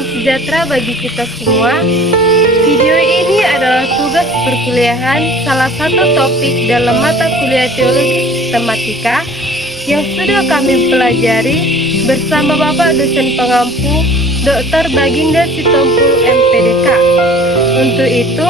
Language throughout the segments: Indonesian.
salam sejahtera bagi kita semua. Video ini adalah tugas perkuliahan salah satu topik dalam mata kuliah teologi sistematika yang sudah kami pelajari bersama Bapak dosen pengampu Dr. Baginda Sitompul MPDK. Untuk itu,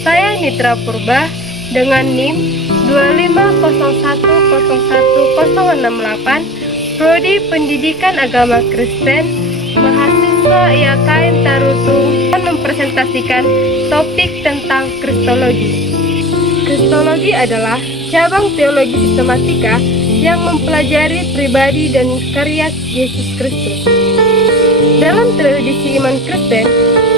saya Nitra Purba dengan NIM 250101068 Prodi Pendidikan Agama Kristen, mahasiswa IAKM Tarutung, mempresentasikan topik tentang Kristologi. Kristologi adalah cabang teologi sistematika yang mempelajari pribadi dan karya Yesus Kristus. Dalam tradisi iman Kristen,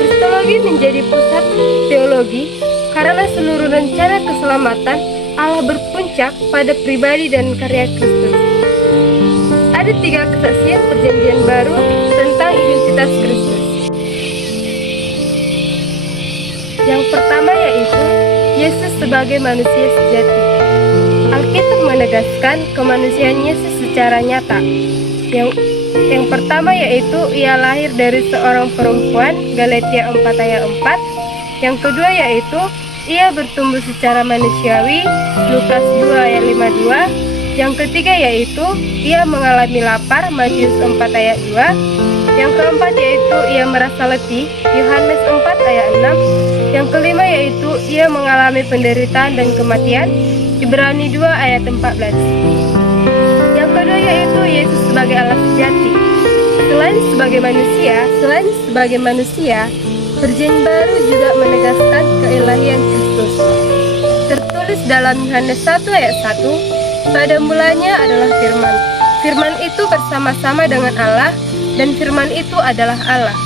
Kristologi menjadi pusat teologi karena seluruh rencana keselamatan Allah berpuncak pada pribadi dan karya Kristus. Ada 3 kesaksian Perjanjian Baru tentang identitas Kristus. Yang pertama yaitu Yesus sebagai manusia sejati. Alkitab menegaskan kemanusiaan Yesus secara nyata. Yang pertama yaitu ia lahir dari seorang perempuan, Galatia 4 ayat 4. Yang kedua yaitu ia bertumbuh secara manusiawi, Lukas 2 ayat 52. Yang ketiga yaitu ia mengalami lapar, Matius 4 ayat 2. Yang keempat yaitu ia merasa letih, Yohanes 4 ayat 6. Yang kelima yaitu ia mengalami penderitaan dan kematian, Ibrani 2 ayat 14. Yang kedua yaitu Yesus sebagai Allah sejati. Selain sebagai manusia, Perjanjian Baru juga menegaskan keilahian Kristus. Tertulis dalam Yohanes 1 ayat 1, pada mulanya adalah Firman. Firman itu bersama-sama dengan Allah, dan Firman itu adalah Allah.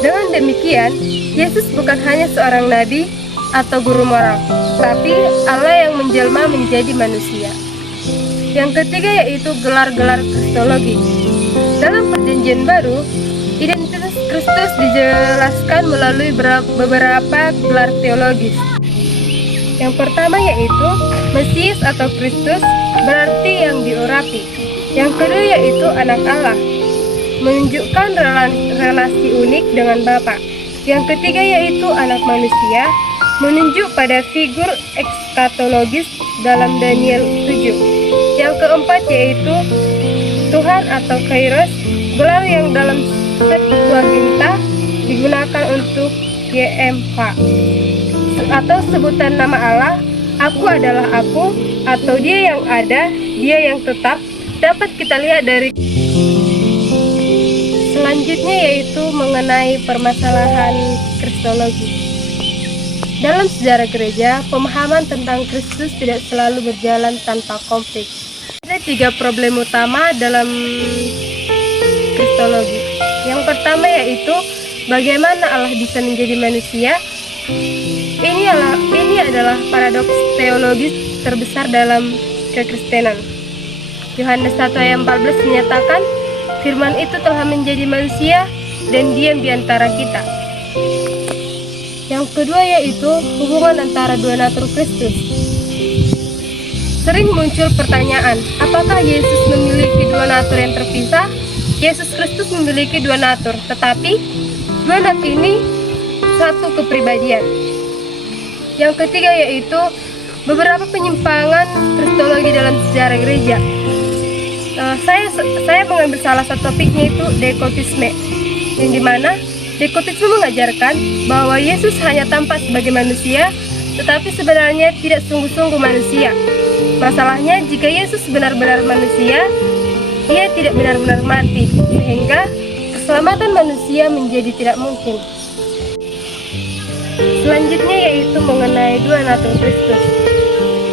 Dengan demikian, Yesus bukan hanya seorang nabi atau guru moral, tapi Allah yang menjelma menjadi manusia. Yang ketiga yaitu gelar-gelar Kristologi. Dalam Perjanjian Baru, identitas Kristus dijelaskan melalui beberapa gelar teologis. Yang pertama yaitu Mesias atau Kristus, berarti yang diurapi. Yang kedua yaitu anak Allah, menunjukkan relasi unik dengan Bapa. Yang ketiga yaitu anak manusia, menunjuk pada figur ekskatologis dalam Daniel 7. Yang keempat yaitu Tuhan atau Kairos, gelar yang dalam Septuaginta digunakan untuk YMH, atau sebutan nama Allah, aku adalah aku, atau dia yang ada, dia yang tetap, dapat kita lihat dari. Selanjutnya yaitu mengenai permasalahan Kristologi. Dalam sejarah gereja, pemahaman tentang Kristus tidak selalu berjalan tanpa konflik. Ada 3 problem utama dalam Kristologi. Yang pertama yaitu bagaimana Allah bisa menjadi manusia. Ini adalah paradoks teologis terbesar dalam kekristenan. Yohanes 1 ayat 14 menyatakan, Firman itu telah menjadi manusia dan diam di antara kita. Yang kedua yaitu hubungan antara dua natur Kristus. Sering muncul pertanyaan, apakah Yesus memiliki dua natur yang terpisah? Yesus Kristus memiliki dua natur, tetapi dua natur ini satu kepribadian. Yang ketiga yaitu beberapa penyimpangan Kristologi dalam sejarah gereja. Saya mengambil salah satu topiknya itu dekotisme, yang dimana dekotisme mengajarkan bahwa Yesus hanya tampak sebagai manusia, tetapi sebenarnya tidak sungguh-sungguh manusia. Masalahnya jika Yesus benar-benar manusia, ia tidak benar-benar mati, sehingga keselamatan manusia menjadi tidak mungkin. Selanjutnya yaitu mengenai dua natur Kristus.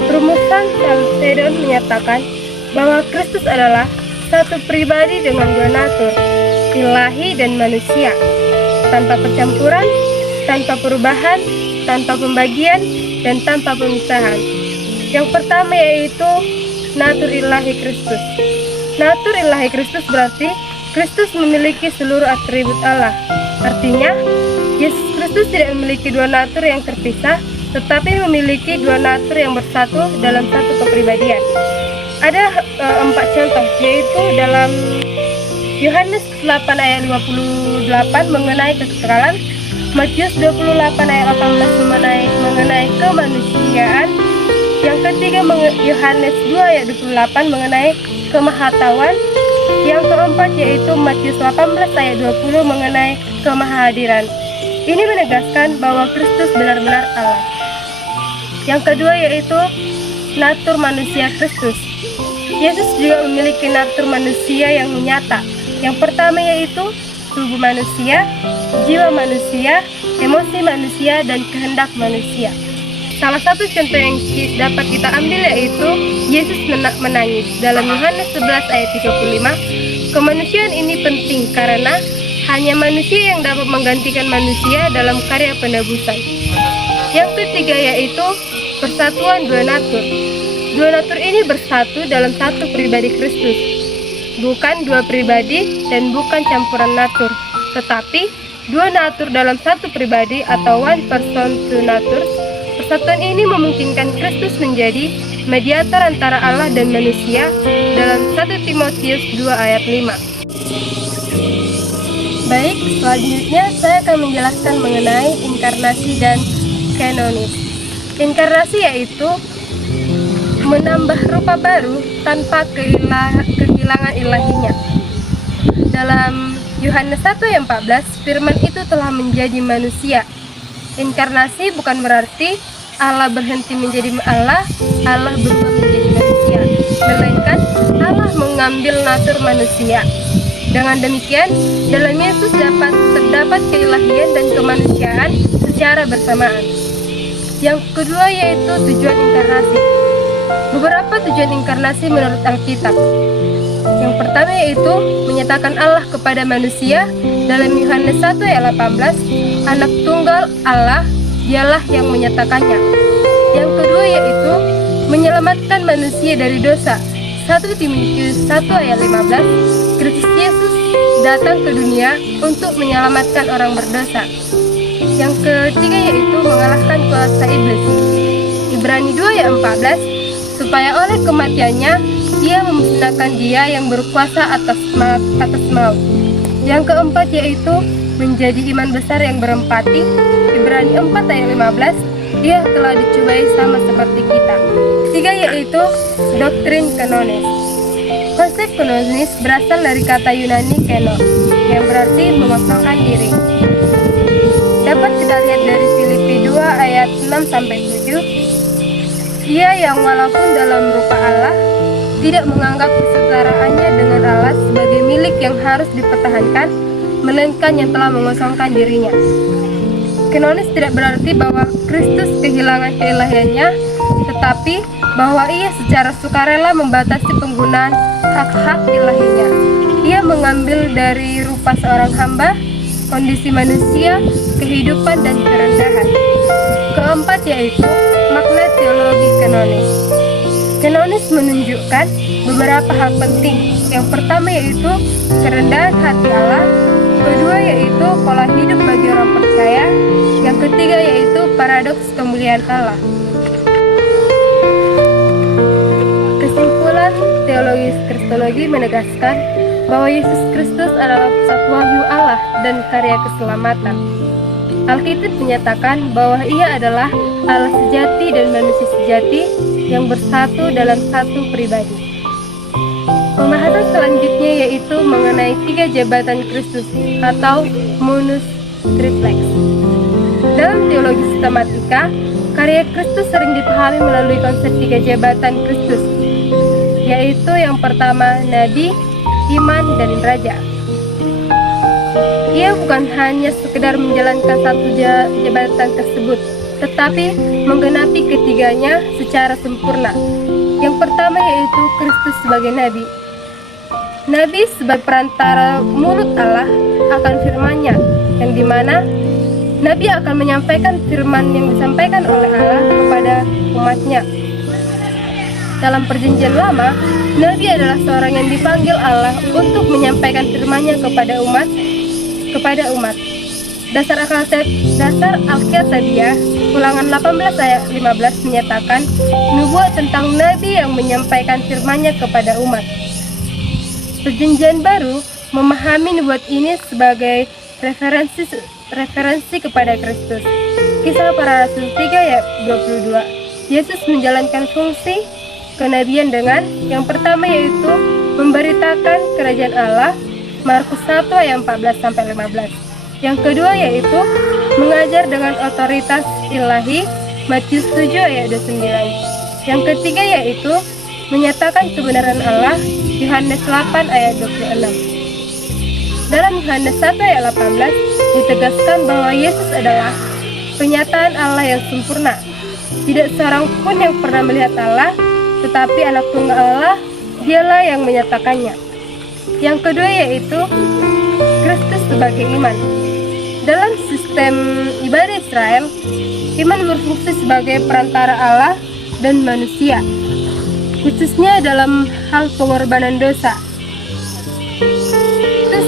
Rumusan Chalcedon menyatakan bahwa Kristus adalah satu pribadi dengan dua natur, ilahi dan manusia, tanpa percampuran, tanpa perubahan, tanpa pembagian, dan tanpa pemisahan. Yang pertama yaitu natur ilahi Kristus. Natur ilahi Kristus berarti Kristus memiliki seluruh atribut Allah. Artinya, Yesus Kristus tidak memiliki dua natur yang terpisah, tetapi memiliki dua natur yang bersatu dalam satu kepribadian. Ada 4 contoh, yaitu dalam Yohanes 8 ayat 58 mengenai kekekalan, Matius 28 ayat 18 mengenai kemanusiaan, yang ketiga Yohanes 2 ayat 28 mengenai kemahatauan, yang keempat yaitu Matius 18 ayat 20 mengenai kemahadiran. Ini menegaskan bahwa Kristus benar-benar Allah. Yang kedua yaitu natur manusia Kristus. Yesus juga memiliki natur manusia yang nyata. Yang pertama yaitu tubuh manusia, jiwa manusia, emosi manusia, dan kehendak manusia. Salah satu contoh yang dapat kita ambil yaitu Yesus menangis dalam Yohanes 11 ayat 35. Kemanusiaan ini penting karena hanya manusia yang dapat menggantikan manusia dalam karya penebusan. Yang ketiga yaitu persatuan dua natur. Dua natur ini bersatu dalam satu pribadi Kristus. Bukan dua pribadi dan bukan campuran natur, tetapi dua natur dalam satu pribadi atau one person two natures. Persatuan ini memungkinkan Kristus menjadi mediator antara Allah dan manusia dalam 1 Timotius 2 ayat 5. Baik, selanjutnya saya akan menjelaskan mengenai inkarnasi dan kenonis. Inkarnasi yaitu menambah rupa baru tanpa kehilangan ilahinya. Dalam Yohanes 1 ayat 14, firman itu telah menjadi manusia. Inkarnasi bukan berarti Allah berhenti menjadi Allah berubah menjadi manusia, melainkan Allah mengambil natur manusia. Dengan demikian, dalam Yesus terdapat keilahian dan kemanusiaan secara bersamaan. Yang kedua yaitu tujuan inkarnasi. Beberapa tujuan inkarnasi menurut Alkitab. Yang pertama yaitu menyatakan Allah kepada manusia dalam Yohanes 1 ayat 18, anak tunggal Allah, dialah yang menyatakannya. Yang kedua yaitu menyelamatkan manusia dari dosa. 1 Timotius 1 ayat 15, Kristus Yesus datang ke dunia untuk menyelamatkan orang berdosa. Yang ketiga yaitu mengalahkan kuasa iblis. Ibrani 2 ayat 14, supaya oleh kematiannya Dia memusnahkan dia yang berkuasa atas maut. Yang keempat yaitu menjadi iman besar yang berempati. Ibrani 4 ayat 15, Dia telah dicobai sama seperti kita. Tiga yaitu doktrin kanonis. Konsep kanonis berasal dari kata Yunani keno, yang berarti memasangkan diri. Dapat kita lihat dari Filipi 2 ayat 6-7. Dia yang walaupun dalam rupa Allah tidak menganggap kesetaraannya dengan Allah sebagai milik yang harus dipertahankan, melainkan yang telah mengosongkan dirinya. Kenonis tidak berarti bahwa Kristus kehilangan keilahiannya, tetapi bahwa Ia secara sukarela membatasi penggunaan hak-hak ilahinya. Ia mengambil dari rupa seorang hamba, kondisi manusia, kehidupan, dan kerendahan. Keempat yaitu makna teologi kenonis. Kenonis menunjukkan beberapa hal penting. Yang pertama yaitu kerendahan hati Allah. Kedua yaitu pola hidup bagi orang percaya. Yang ketiga yaitu paradoks kemuliaan Allah. Kesimpulan teologis kristologi menegaskan bahwa Yesus Kristus adalah pusat wahyu Allah dan karya keselamatan. Alkitab menyatakan bahwa Ia adalah Allah sejati dan manusia sejati yang bersatu dalam satu pribadi. Pembahasan selanjutnya yaitu mengenai tiga jabatan Kristus atau munus triplex. Dalam teologi sistematika, karya Kristus sering dipahami melalui konsep tiga jabatan Kristus, yaitu yang pertama nabi, iman, dan raja. Ia bukan hanya sekedar menjalankan satu jabatan tersebut, tetapi menggenapi ketiganya secara sempurna. Yang pertama yaitu Kristus sebagai nabi. Nabi sebagai perantara mulut Allah akan firman-Nya, yang dimana Nabi akan menyampaikan firman yang disampaikan oleh Allah kepada umat-Nya. Dalam perjanjian lama, Nabi adalah seorang yang dipanggil Allah untuk menyampaikan firman-Nya kepada umat. Dasar Alkitabiah Ulangan 18 ayat 15 menyatakan nubuat tentang Nabi yang menyampaikan firman-Nya kepada umat. Perjanjian baru memahami nubuat ini sebagai referensi kepada Kristus. Kisah Para Rasul 3 ayat 22. Yesus menjalankan fungsi kenabian dengan yang pertama yaitu memberitakan kerajaan Allah, Markus 1 ayat 14 sampai 15. Yang kedua yaitu mengajar dengan otoritas ilahi, Matius 7 ayat 29. Yang ketiga yaitu menyatakan kebenaran Allah, Yohanes 8 ayat 26. Dalam Yohanes 1 ayat 18 ditegaskan bahwa Yesus adalah penyataan Allah yang sempurna. Tidak seorang pun yang pernah melihat Allah, tetapi anak tunggal Allah, dialah yang menyatakannya. Yang kedua yaitu Kristus sebagai iman. Dalam sistem ibadah Israel, iman berfungsi sebagai perantara Allah dan manusia, khususnya dalam hal pengorbanan dosa.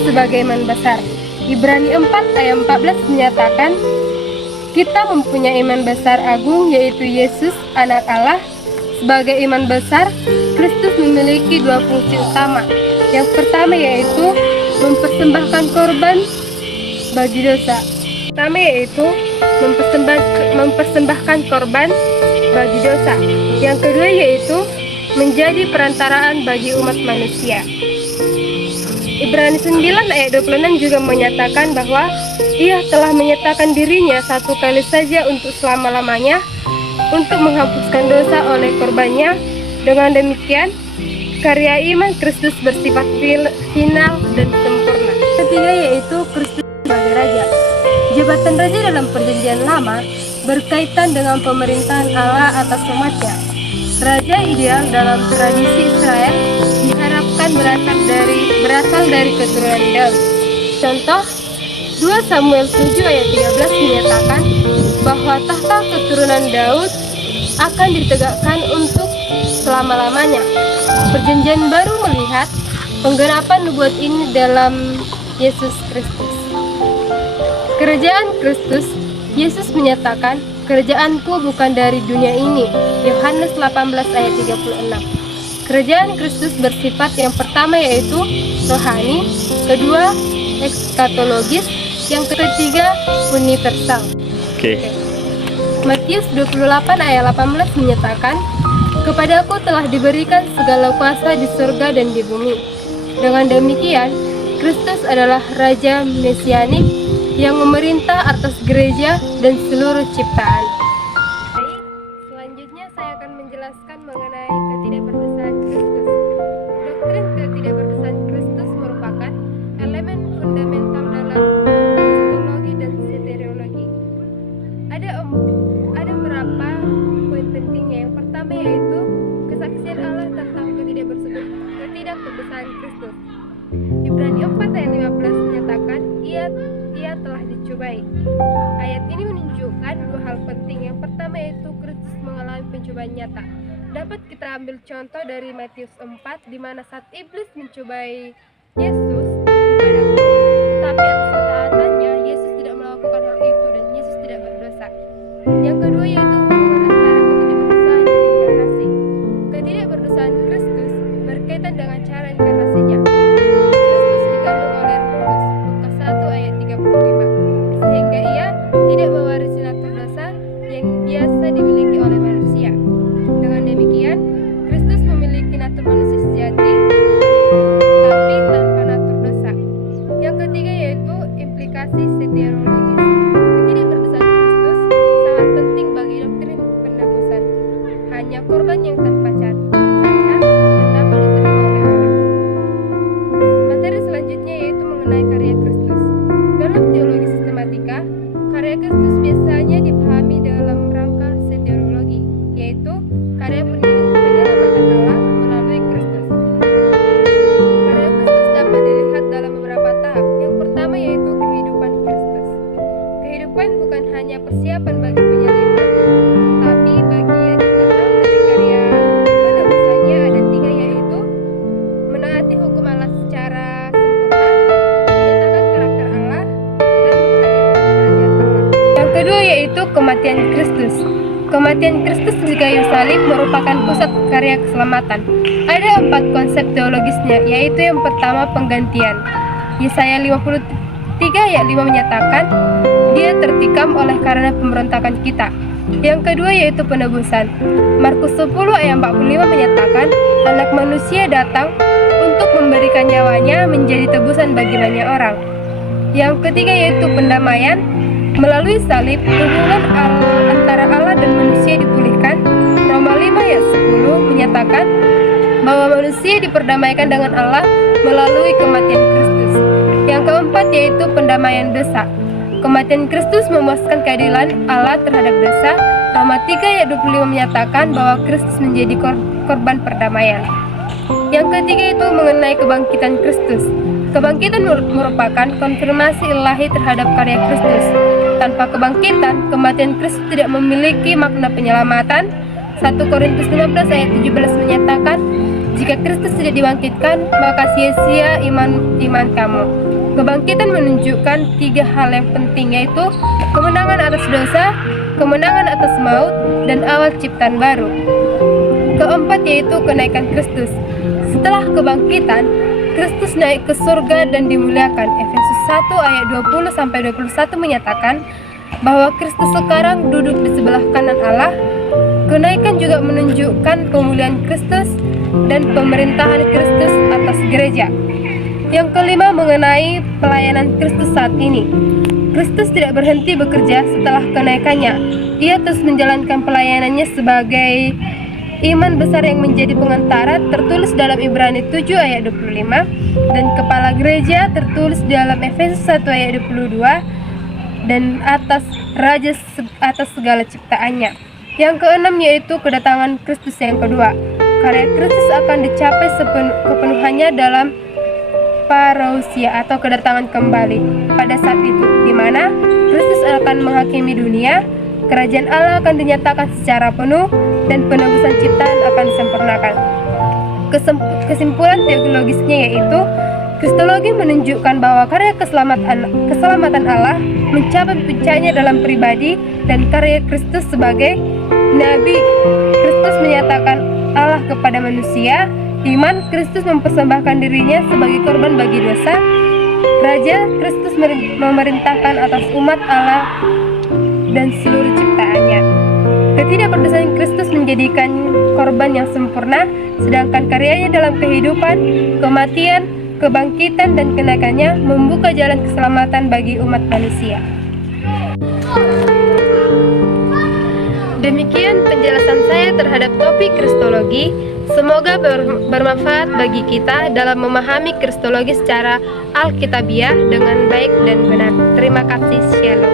Sebagai iman besar. Ibrani 4 ayat 14 menyatakan, kita mempunyai iman besar agung yaitu Yesus anak Allah. Sebagai iman besar, Kristus memiliki dua fungsi utama. Yang pertama yaitu mempersembahkan korban bagi dosa. Pertama yaitu mempersembahkan korban bagi dosa. Yang kedua yaitu menjadi perantaraan bagi umat manusia. Ibrani 9 ayat 26 juga menyatakan bahwa Ia telah menyatakan dirinya satu kali saja untuk selama-lamanya untuk menghapuskan dosa oleh korbannya. Dengan demikian, karya iman Kristus bersifat final dan sempurna. Ketiga yaitu Kristus sebagai Raja. Jabatan Raja dalam Perjanjian Lama berkaitan dengan pemerintahan Allah atas umatnya. Raja ideal dalam tradisi Israel diharapkan berasal dari keturunan Daud. Contoh, 2 Samuel 7 ayat 13 menyatakan bahwa tahta keturunan Daud akan ditegakkan untuk selama-lamanya. Perjanjian Baru melihat penggenapan nubuat ini dalam Yesus Kristus. Kerajaan Kristus, Yesus menyatakan, "Kerajaanku bukan dari dunia ini." Yohanes 18 ayat 36. Kerajaan Kristus bersifat yang pertama yaitu rohani, kedua ekskatologis, yang ketiga universal. Matius 28 ayat 18 menyatakan, "Kepadaku telah diberikan segala kuasa di surga dan di bumi." Dengan demikian, Kristus adalah Raja Mesianik yang memerintah atas gereja dan seluruh ciptaan. Selanjutnya saya akan menjelaskan mengenai ketidakberdosaan Kristus. Doktrin ketidakberdosaan Kristus merupakan elemen fundamental dalam kristologi dan soteriologi. Ada beberapa poin pentingnya. Yang pertama yaitu kesaksian Allah tentang ketidakberdosaan Kristus. Ibrani 4 ayat 15 menyatakan ia telah dicobai. Ayat ini menunjukkan dua hal penting. Yang pertama yaitu Kristus mengalami pencobaan nyata. Dapat kita ambil contoh dari Matius 4 di mana saat iblis mencobai Yesus di padang gurun, tetapi atas ketaatannya Yesus tidak melakukan hal itu dan Yesus tidak berdosa. Yang kedua yaitu hubungan antara ketidakberdosaan dan inkarnasi. Ketidakberdosaan Kristus berkaitan dengan cara inkarnasinya. Kristus dikandung oleh Roh Kudus, Lukas 1 ayat 35, sehingga ia tidak mewarisi natur dosa yang biasa dimiliki oleh manusia. Dengan demikian, Kristus memiliki natur manusia sejati, tapi tanpa natur dosa. Yang ketiga yaitu implikasi soteriologis. Ketidakberdosaan Kristus sangat penting bagi doktrin penebusan. Hanya korban yang tanpa cacat yang dapat diterima oleh Allah. Materi selanjutnya yaitu mengenai karya Kristus. Dalam teologi sistematika, karya Kristus biasanya dipahami dalam rangka soteriologi, yaitu karya penyelamatan Allah melalui Kristus. Karya Kristus dapat dilihat dalam beberapa tahap. Yang pertama yaitu kehidupan Kristus. Kehidupan bukan hanya persiapan bagi penyaliban, tapi bagian internal dari karya penebusannya ada 3 yaitu menaati hukum Allah secara sempurna, menyatakan karakter Allah, dan menghadirkan kerajaan Allah. Yang kedua yaitu kematian Kristus. Kematian Kristus di kayu salib merupakan pusat karya keselamatan. Ada 4 konsep teologisnya, yaitu yang pertama penggantian. Yesaya 53 ayat 5 menyatakan, Dia tertikam oleh karena pemberontakan kita. Yang kedua yaitu penebusan. Markus 10 ayat 45 menyatakan, Anak manusia datang untuk memberikan nyawanya menjadi tebusan bagi banyak orang. Yang ketiga yaitu pendamaian. Melalui salib, hubungan antara Allah dan manusia dipulihkan. Roma 5 ayat 10 menyatakan bahwa manusia diperdamaikan dengan Allah melalui kematian Kristus. Yang keempat yaitu pendamaian dosa. Kematian Kristus memuaskan keadilan Allah terhadap dosa. Roma 3 ayat 25 menyatakan bahwa Kristus menjadi korban perdamaian. Yang ketiga itu mengenai kebangkitan Kristus. Kebangkitan merupakan konfirmasi ilahi terhadap karya Kristus. Tanpa kebangkitan, kematian Kristus tidak memiliki makna penyelamatan. 1 Korintus 15 ayat 17 menyatakan, jika Kristus tidak dibangkitkan, maka sia-sia iman kamu. Kebangkitan menunjukkan 3 hal yang penting, yaitu kemenangan atas dosa, kemenangan atas maut, dan awal ciptaan baru. Keempat yaitu kenaikan Kristus. Setelah kebangkitan, Kristus naik ke surga dan dimuliakan. Efesus 1 ayat 20-21 menyatakan bahwa Kristus sekarang duduk di sebelah kanan Allah. Kenaikan juga menunjukkan pemulihan Kristus dan pemerintahan Kristus atas gereja. Yang kelima mengenai pelayanan Kristus saat ini. Kristus tidak berhenti bekerja setelah kenaikannya. Ia terus menjalankan pelayanannya sebagai iman besar yang menjadi pengantara, tertulis dalam Ibrani 7 ayat 25, dan kepala gereja tertulis dalam Efesus 1 ayat 22, dan atas raja atas segala ciptaannya. Yang keenam yaitu kedatangan Kristus yang kedua. Karya Kristus akan dicapai kepenuhannya dalam parousia atau kedatangan kembali pada saat itu, di mana Kristus akan menghakimi dunia. Kerajaan Allah akan dinyatakan secara penuh dan penebusan ciptaan akan disempurnakan. Kesimpulan teologisnya yaitu Kristologi menunjukkan bahwa karya keselamatan Allah mencapai puncaknya dalam pribadi dan karya Kristus sebagai Nabi. Kristus menyatakan Allah kepada manusia. Iman Kristus mempersembahkan dirinya sebagai korban bagi dosa. Raja Kristus memerintahkan atas umat Allah dan seluruh ciptaannya. Ketidakberdosaan Kristus menjadikan korban yang sempurna, sedangkan karyanya dalam kehidupan, kematian, kebangkitan, dan kenaikannya membuka jalan keselamatan bagi umat manusia. Demikian penjelasan saya terhadap topik Kristologi. Semoga bermanfaat bagi kita dalam memahami Kristologi secara Alkitabiah dengan baik dan benar. Terima kasih. Shalom.